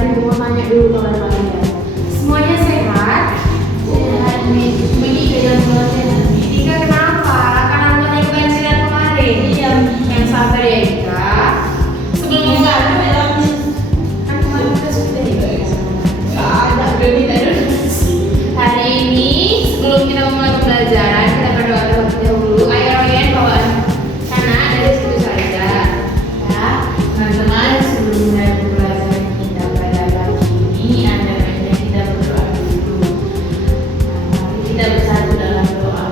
dari mau tanya dulu kabar kalian. Semuanya sehat? Sehat nih, begitu yang sehat. Ika kenapa? Karena rumahnya kebanjiran kemarin. Iya. Yang sabar ya Ika. Sebelum Enggak ada dalam kan kemarin kita sudah ya. ada berita dulu. Hari ini sebelum kita memulai pembelajaran kita berdoa terlebih dahulu. Ayo Royan bawaan sana dari situ saja. Ya, teman-teman sebelum mulai pembelajaran kita pada pagi ini ada baiknya kita berdoa dulu. Mari kita bersatu dalam doa.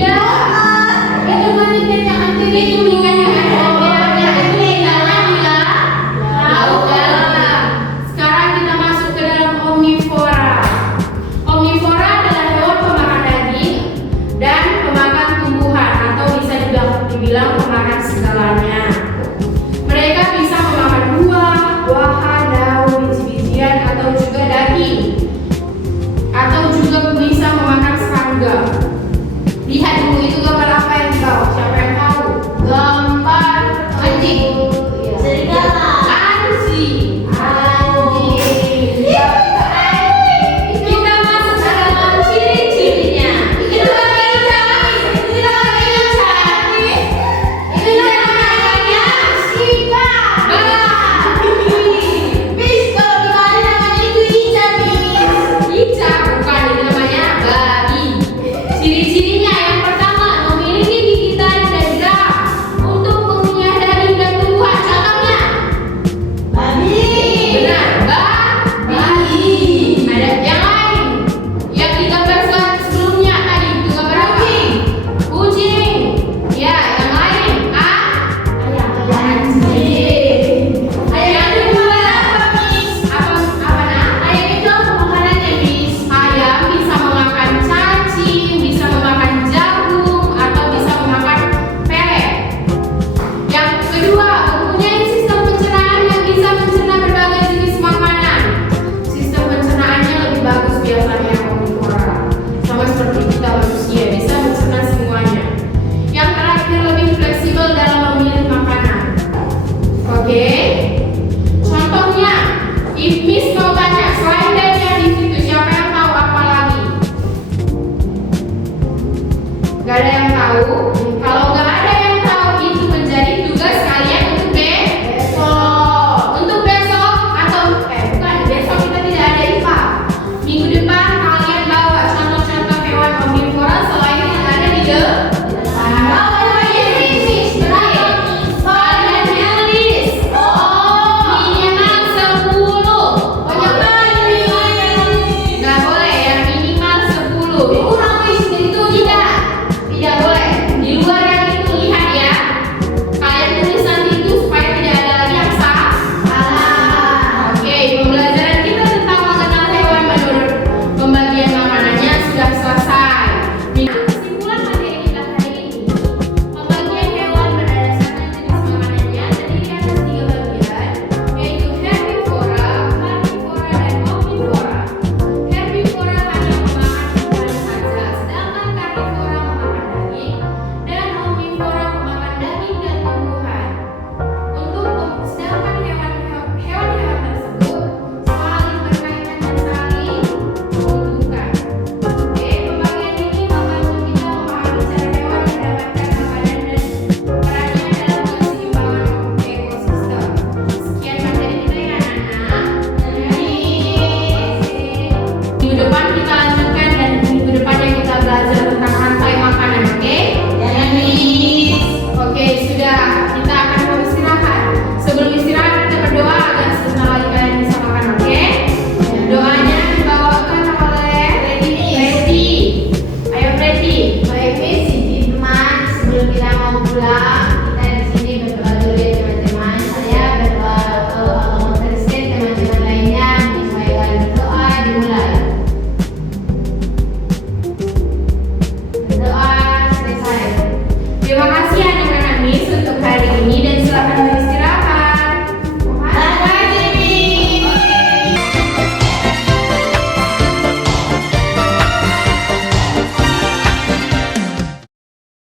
Itu mandikan yang antir itu bukan yang laut dalam. Sekarang kita masuk ke dalam omnivora. Omnivora adalah hewan pemakan daging dan pemakan tumbuhan atau bisa juga dibilang pemakan segalanya. Mereka bisa memakan buah, buahan, daun, biji-bijian atau juga daging. Atau juga bisa memakan serangga. Lihat dulu itu gambar apa yang tahu? Siapa yang tahu? gambar Anjing. serigala. Anjing. Kita masuk ke dalam ciri-cirinya. Itu namanya Ica, bukan, ini namanya babi. Ciri-cirinya yang pertama, memiliki gigitan dan gerak untuk mengunyah daging dan tumbuhan. Contohnya, benar, babi. Ada yang lain, yang digambar sebelumnya tadi, itu gambar apa? Kucing. Ya, yang lain, anjing. Yang kedua, ayam bisa memakan cacing, bisa memakan jagung, atau bisa memakan pelet. Yang kedua, mempunyai sistem pencernaan yang bisa mencerna berbagai jenis makanan. Sistem pencernaannya lebih bagus biasanya omnivora. Sama seperti kita manusia, bisa mencerna semuanya. Yang terakhir, lebih fleksibel dalam memilih makanan. Oke? Contohnya, if Miss mau tanya selain dari yang di situ, siapa yang tahu apa lagi? Gak ada yang tahu? Kalau